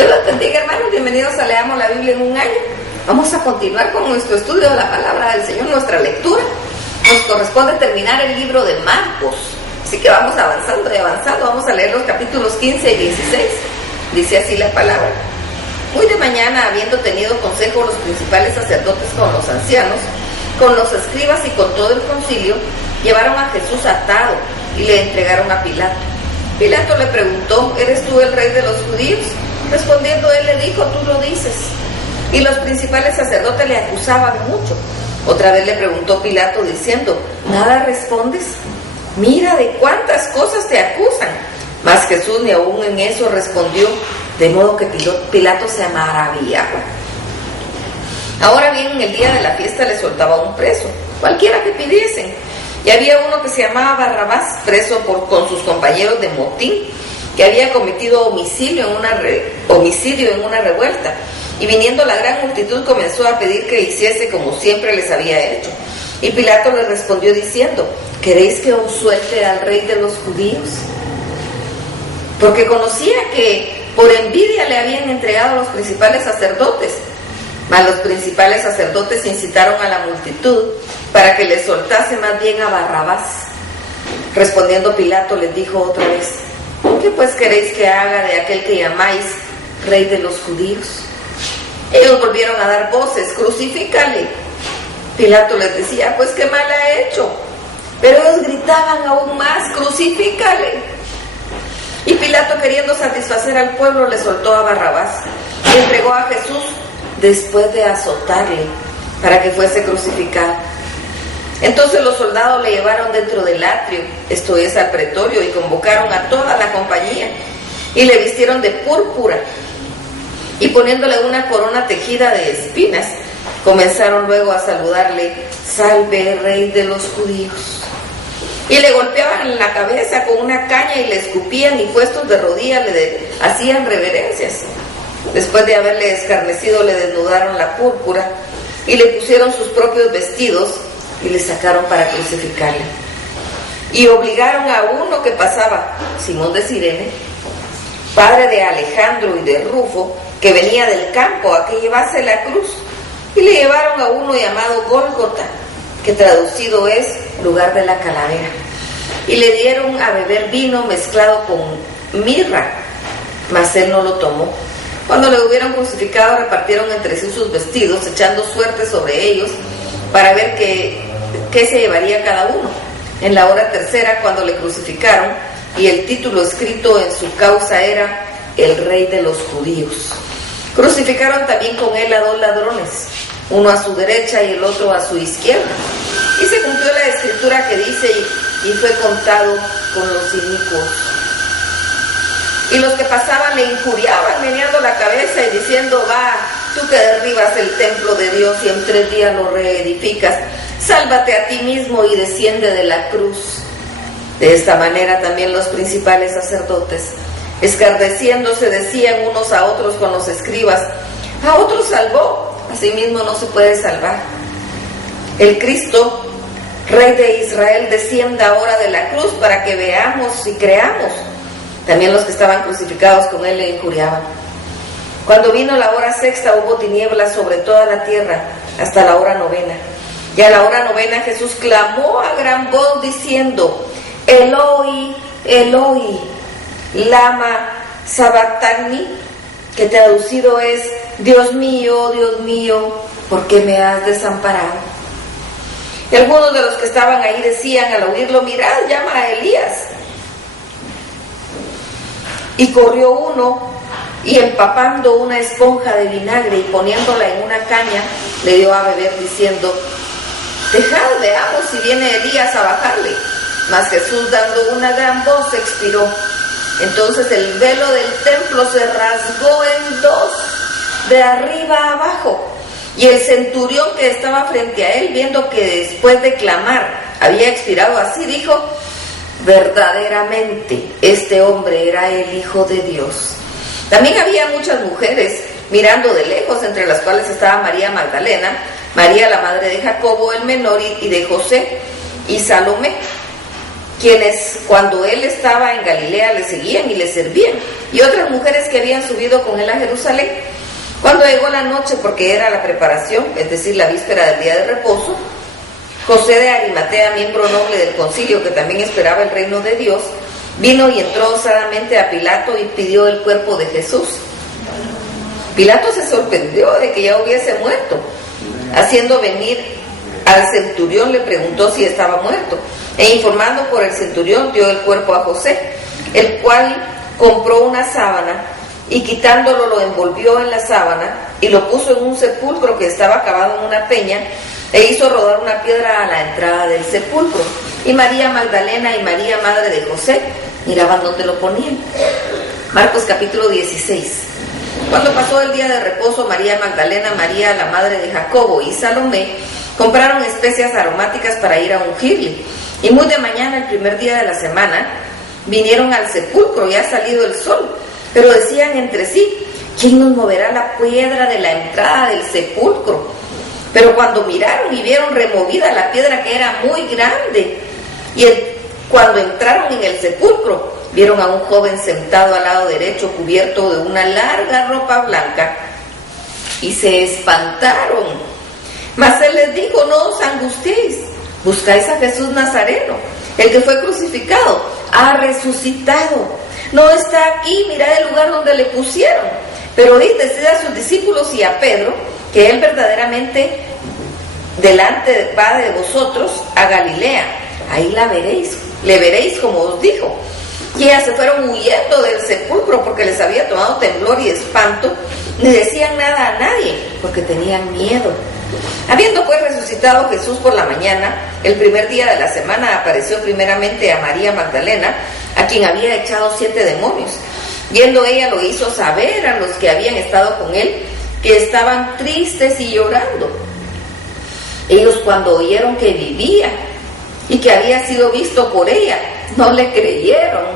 Dios los bendiga, hermanos. Bienvenidos a Leamos la Biblia en un año. Vamos a continuar con nuestro estudio de la palabra del Señor, nuestra lectura. Nos corresponde terminar el libro de Marcos. Así que vamos avanzando y avanzando. Vamos a leer los capítulos 15 y 16. Dice así la palabra. Muy de mañana, habiendo tenido consejo los principales sacerdotes con los ancianos, con los escribas y con todo el concilio, llevaron a Jesús atado y le entregaron a Pilato. Pilato le preguntó: ¿eres tú el rey de los judíos? Respondiendo él le dijo: tú lo dices. Y los principales sacerdotes le acusaban mucho. Otra vez le preguntó Pilato diciendo: ¿nada respondes? Mira de cuántas cosas te acusan. Mas Jesús ni aún en eso respondió, de modo que Pilato se maravillaba. Ahora bien, en el día de la fiesta le soltaba un preso, cualquiera que pidiesen. Y había uno que se llamaba Barrabás, preso con sus compañeros de motín, que había cometido homicidio en una revuelta. Y viniendo la gran multitud comenzó a pedir que hiciese como siempre les había hecho. Y Pilato le respondió diciendo: ¿queréis que os suelte al rey de los judíos? Porque conocía que por envidia le habían entregado a los principales sacerdotes. Mas los principales sacerdotes incitaron a la multitud para que le soltase más bien a Barrabás. Respondiendo Pilato les dijo otra vez: ¿qué pues queréis que haga de aquel que llamáis rey de los judíos? Ellos volvieron a dar voces: crucifícale. Pilato les decía: pues qué mal ha hecho. Pero ellos gritaban aún más: crucifícale. Y Pilato, queriendo satisfacer al pueblo, le soltó a Barrabás y entregó a Jesús después de azotarle para que fuese crucificado. Entonces los soldados le llevaron dentro del atrio, esto es, al pretorio, y convocaron a toda la compañía y le vistieron de púrpura y poniéndole una corona tejida de espinas, comenzaron luego a saludarle: salve, rey de los judíos. Y le golpeaban en la cabeza con una caña y le escupían, y puestos de rodillas le hacían reverencias. Después de haberle escarnecido, le desnudaron la púrpura y le pusieron sus propios vestidos y le sacaron para crucificarle. Y obligaron a uno que pasaba, Simón de Cirene, padre de Alejandro y de Rufo, que venía del campo, a que llevase la cruz. Y le llevaron a uno llamado Gólgota, que traducido es lugar de la calavera. Y le dieron a beber vino mezclado con mirra, mas él no lo tomó. Cuando le hubieron crucificado, repartieron entre sí sus vestidos, echando suerte sobre ellos para ver qué se llevaría cada uno. En la hora tercera, cuando le crucificaron, y el título escrito en su causa era: el rey de los judíos. Crucificaron también con él a 2 ladrones, uno a su derecha y el otro a su izquierda. Y se cumplió la escritura que dice: y fue contado con los inicuos. Y los que pasaban le injuriaban, meneando la cabeza y diciendo: va, tú que derribas el templo de Dios y en 3 días lo reedificas, sálvate a ti mismo y desciende de la cruz. De esta manera también los principales sacerdotes, escarneciéndose, decían unos a otros con los escribas: a otros salvó, a sí mismo no se puede salvar. El Cristo, Rey de Israel, descienda ahora de la cruz para que veamos y creamos. También los que estaban crucificados con él le injuriaban. Cuando vino la hora sexta, hubo tinieblas sobre toda la tierra hasta la hora novena. Y a la hora novena Jesús clamó a gran voz diciendo: Eloi, Eloi, lama sabactani, que traducido es: Dios mío, ¿por qué me has desamparado? Y algunos de los que estaban ahí decían al oírlo: mirad, llama a Elías. Y corrió uno y, empapando una esponja de vinagre y poniéndola en una caña, le dio a beber diciendo: dejad, veamos si viene Elías a bajarle. Mas Jesús, dando una gran voz, expiró. Entonces el velo del templo se rasgó en 2, de arriba a abajo. Y el centurión que estaba frente a él, viendo que después de clamar había expirado así, dijo: verdaderamente este hombre era el Hijo de Dios. También había muchas mujeres mirando de lejos, entre las cuales estaba María Magdalena, María la madre de Jacobo el menor y de José, y Salomé. quienes cuando él estaba en Galilea le seguían y le servían, y otras mujeres que habían subido con él a Jerusalén. Cuando llegó la noche, porque era la preparación, es decir, la víspera del día de reposo, José de Arimatea, miembro noble del concilio que también esperaba el reino de Dios, vino y entró osadamente a Pilato y pidió el cuerpo de Jesús. Pilato se sorprendió de que ya hubiese muerto. Haciendo venir al centurión, le preguntó si estaba muerto, e informando por el centurión dio el cuerpo a José, el cual compró una sábana y quitándolo lo envolvió en la sábana y lo puso en un sepulcro que estaba cavado en una peña, e hizo rodar una piedra a la entrada del sepulcro. Y María Magdalena y María, madre de José, miraban dónde lo ponían. Marcos capítulo 16. Cuando pasó el día de reposo, María Magdalena, María la madre de Jacobo y Salomé compraron especias aromáticas para ir a ungirle. Y muy de mañana, el primer día de la semana, vinieron al sepulcro, ya ha salido el sol, pero decían entre sí: ¿quién nos moverá la piedra de la entrada del sepulcro? Pero cuando miraron y vieron removida la piedra, que era muy grande, y cuando entraron en el sepulcro, vieron a un joven sentado al lado derecho, cubierto de una larga ropa blanca, y se espantaron. Mas él les dijo: no os angustiéis, buscáis a Jesús Nazareno, el que fue crucificado, ha resucitado, no está aquí, mirad el lugar donde le pusieron. Pero id, decid a sus discípulos y a Pedro que él verdaderamente delante va de vosotros a Galilea, ahí le veréis como os dijo. Y ellas se fueron huyendo del sepulcro porque les había tomado temblor y espanto, ni decían nada a nadie porque tenían miedo. Habiendo pues resucitado Jesús por la mañana, el primer día de la semana, apareció primeramente a María Magdalena, a quien había echado 7 demonios. Yendo ella lo hizo saber a los que habían estado con él, que estaban tristes y llorando. Ellos, cuando oyeron que vivía y que había sido visto por ella, no le creyeron.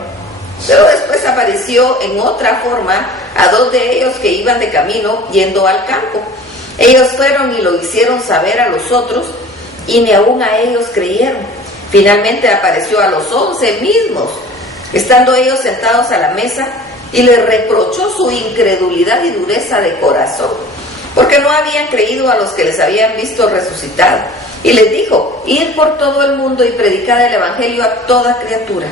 Pero después apareció en otra forma a 2 de ellos que iban de camino yendo al campo. Ellos fueron y lo hicieron saber a los otros, y ni aún a ellos creyeron. Finalmente apareció a los 11 mismos, estando ellos sentados a la mesa, y les reprochó su incredulidad y dureza de corazón, porque no habían creído a los que les habían visto resucitado. Y les dijo: id por todo el mundo y predicad el evangelio a toda criatura.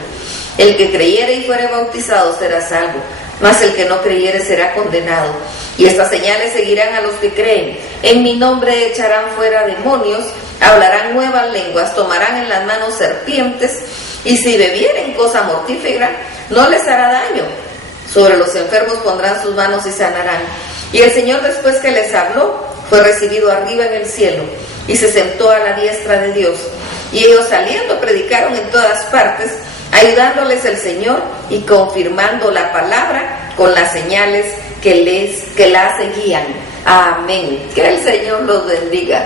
El que creyere y fuere bautizado será salvo, mas el que no creyere será condenado. Y estas señales seguirán a los que creen: en mi nombre echarán fuera demonios, hablarán nuevas lenguas, tomarán en las manos serpientes, y si bebieren cosa mortífera no les hará daño. Sobre los enfermos pondrán sus manos y sanarán. Y el Señor, después que les habló, fue recibido arriba en el cielo y se sentó a la diestra de Dios. Y ellos, saliendo, predicaron en todas partes, ayudándoles el Señor y confirmando la palabra con las señales que la seguían. Amén. Que el Señor los bendiga.